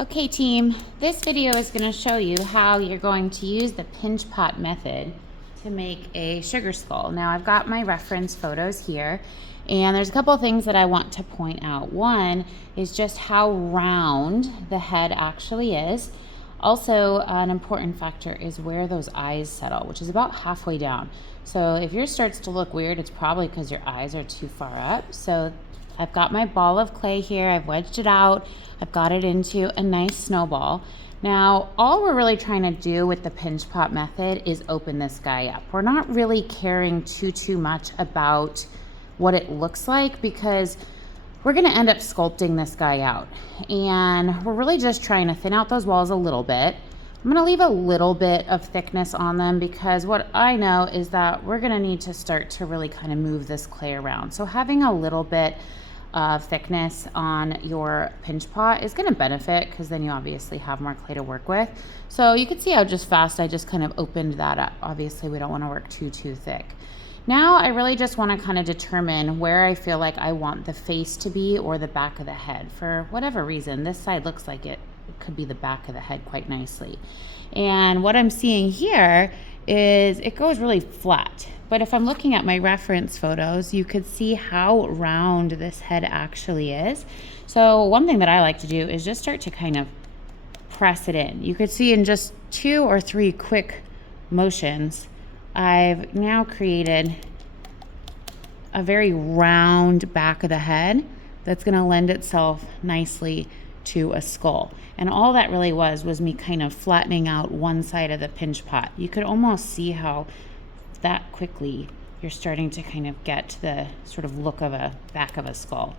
Okay team, this video is going to show you how you're going to use the pinch pot method to make a sugar skull. Now I've got my reference photos here and there's a couple of things that I want to point out. One is just how round the head actually is. Also, an important factor is where those eyes settle, which is about halfway down. So if yours starts to look weird, it's probably because your eyes are too far up. So I've got my ball of clay here, I've wedged it out, I've got it into a nice snowball. Now, all we're really trying to do with the pinch pot method is open this guy up. We're not really caring too much about what it looks like because we're gonna end up sculpting this guy out. And we're really just trying to thin out those walls a little bit. I'm gonna leave a little bit of thickness on them because what I know is that we're gonna need to start to really kind of move this clay around. So having a little bit of thickness on your pinch pot is going to benefit because then you obviously have more clay to work with. So you can see how just fast I just kind of opened that up. Obviously we don't want to work too thick. Now I really just want to kind of determine where I feel like I want the face to be or the back of the head. For whatever reason, this side looks like it could be the back of the head quite nicely. And what I'm seeing here is it goes really flat. But if I'm looking at my reference photos, you could see how round this head actually is. So one thing that I like to do is just start to kind of press it in. You could see in just 2 or 3 quick motions, I've now created a very round back of the head that's going to lend itself nicely to a skull. And all that really was me kind of flattening out one side of the pinch pot. You could almost see how that quickly you're starting to kind of get the sort of look of a back of a skull.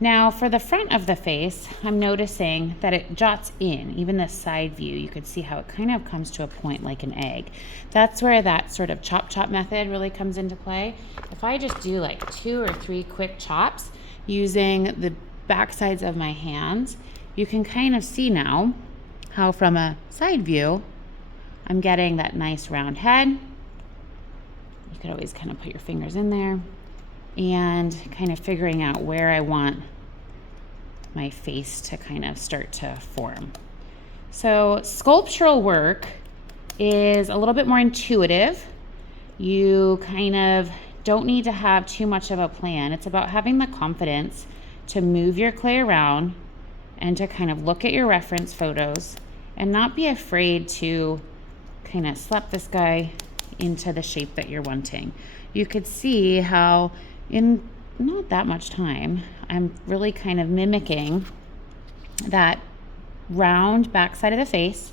Now for the front of the face, I'm noticing that it jots in, even the side view, you could see how it kind of comes to a point like an egg. That's where that sort of chop method really comes into play. If I just do like 2 or 3 quick chops using the back sides of my hands, you can kind of see now how from a side view, I'm getting that nice round head. You could always kind of put your fingers in there and kind of figuring out where I want my face to kind of start to form. So sculptural work is a little bit more intuitive. You kind of don't need to have too much of a plan. It's about having the confidence to move your clay around and to kind of look at your reference photos and not be afraid to kind of slap this guy into the shape that you're wanting. You could see how in not that much time, I'm really kind of mimicking that round backside of the face.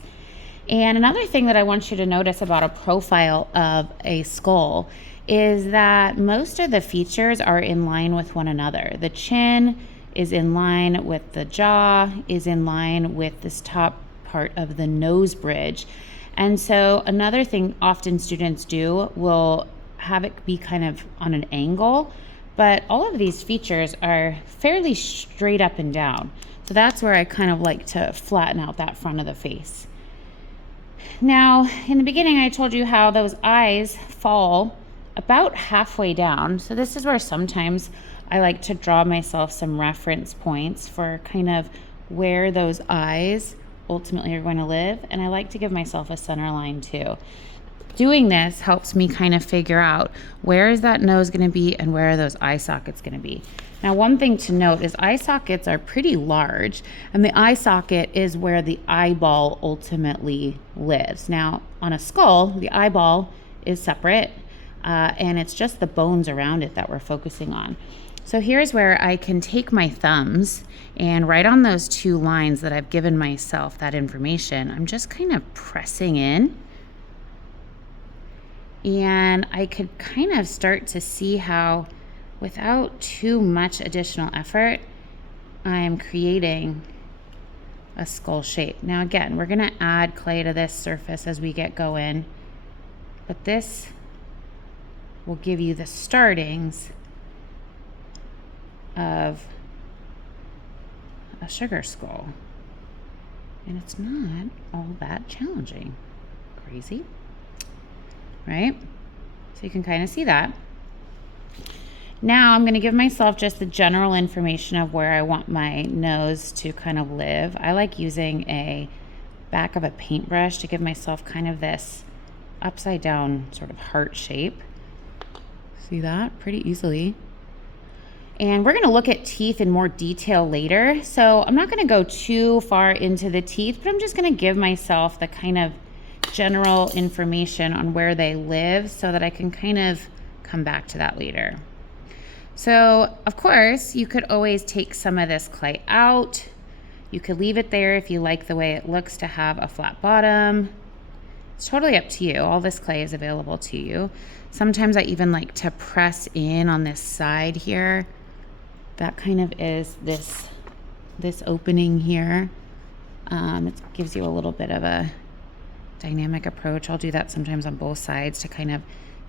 And another thing that I want you to notice about a profile of a skull is that most of the features are in line with one another. The chin is in line with the jaw, is in line with this top part of the nose bridge. And so another thing often students do will have it be kind of on an angle, but all of these features are fairly straight up and down. So that's where I kind of like to flatten out that front of the face. Now, in the beginning, I told you how those eyes fall about halfway down. So this is where sometimes I like to draw myself some reference points for kind of where those eyes ultimately are going to live. And I like to give myself a center line too. Doing this helps me kind of figure out where is that nose going to be and where are those eye sockets going to be. Now, one thing to note is eye sockets are pretty large, and the eye socket is where the eyeball ultimately lives. Now, on a skull, the eyeball is separate, and it's just the bones around it that we're focusing on. So here's where I can take my thumbs and right on those 2 lines that I've given myself that information, I'm just kind of pressing in. And I could kind of start to see how without too much additional effort, I'm creating a skull shape. Now again, we're gonna add clay to this surface as we get going, but this will give you the startings of a sugar skull. And it's not all that challenging. Crazy, right? So you can kind of see that. Now I'm going to give myself just the general information of where I want my nose to kind of live. I like using a back of a paintbrush to give myself kind of this upside down sort of heart shape. See that pretty easily. And we're going to look at teeth in more detail later. So I'm not going to go too far into the teeth, but I'm just going to give myself the kind of general information on where they live so that I can kind of come back to that later. So, of course, you could always take some of this clay out. You could leave it there if you like the way it looks to have a flat bottom. It's totally up to you. All this clay is available to you. Sometimes I even like to press in on this side here. That kind of is this opening here. It gives you a little bit of a dynamic approach. I'll do that sometimes on both sides to kind of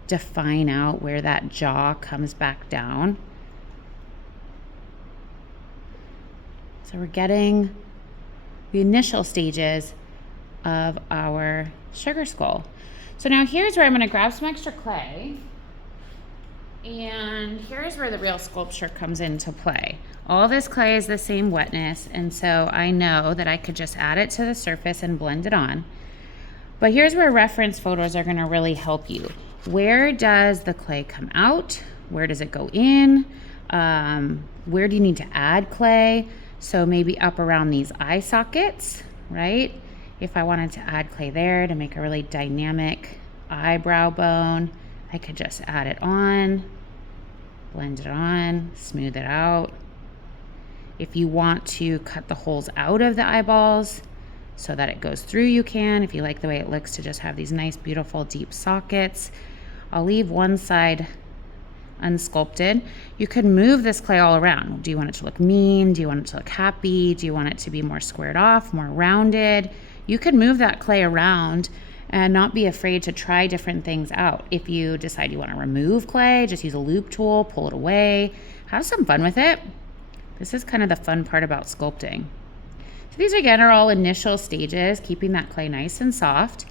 define out where that jaw comes back down. So we're getting the initial stages of our sugar skull. So now here's where I'm going to grab some extra clay, and here's where the real sculpture comes into play. All this clay is the same wetness, and so I know that I could just add it to the surface and blend it on. But here's where reference photos are going to really help you. Where does the clay come out? Where does it go in? Where do you need to add clay? So maybe up around these eye sockets, right? If I wanted to add clay there to make a really dynamic eyebrow bone, I could just add it on, blend it on, smooth it out. If you want to cut the holes out of the eyeballs so that it goes through, you can. If you like the way it looks to just have these nice, beautiful, deep sockets. I'll leave one side unsculpted. You could move this clay all around. Do you want it to look mean? Do you want it to look happy? Do you want it to be more squared off, more rounded? You could move that clay around and not be afraid to try different things out. If you decide you want to remove clay, just use a loop tool, pull it away, have some fun with it. This is kind of the fun part about sculpting. So these again are all initial stages, keeping that clay nice and soft.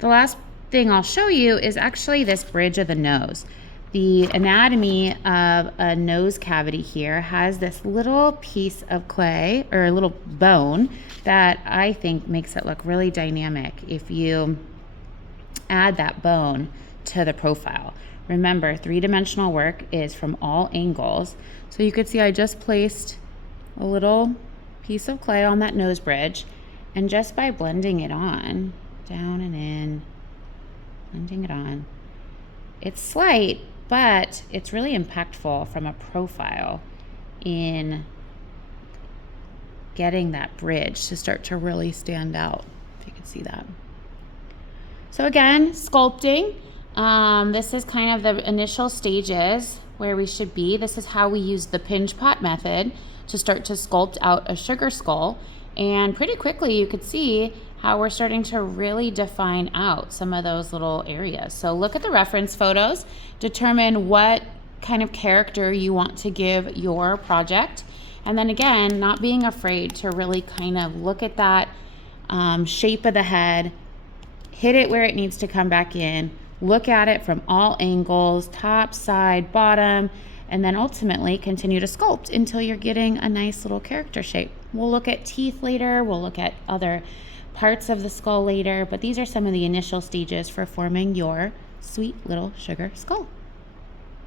The last thing I'll show you is actually this bridge of the nose. The anatomy of a nose cavity here has this little piece of clay or a little bone that I think makes it look really dynamic if you add that bone to the profile. Remember, three-dimensional work is from all angles. So you could see I just placed a little piece of clay on that nose bridge, and just by blending it on, down and in, blending it on, it's slight, but it's really impactful from a profile in getting that bridge to start to really stand out, if you can see that. So again, sculpting. This is kind of the initial stages where we should be. This is how we use the pinch pot method to start to sculpt out a sugar skull. And pretty quickly you could see how we're starting to really define out some of those little areas. So look at the reference photos, determine what kind of character you want to give your project. And then again, not being afraid to really kind of look at that shape of the head, hit it where it needs to come back in, look at it from all angles, top, side, bottom, and then ultimately continue to sculpt until you're getting a nice little character shape. We'll look at teeth later, we'll look at other parts of the skull later, but these are some of the initial stages for forming your sweet little sugar skull.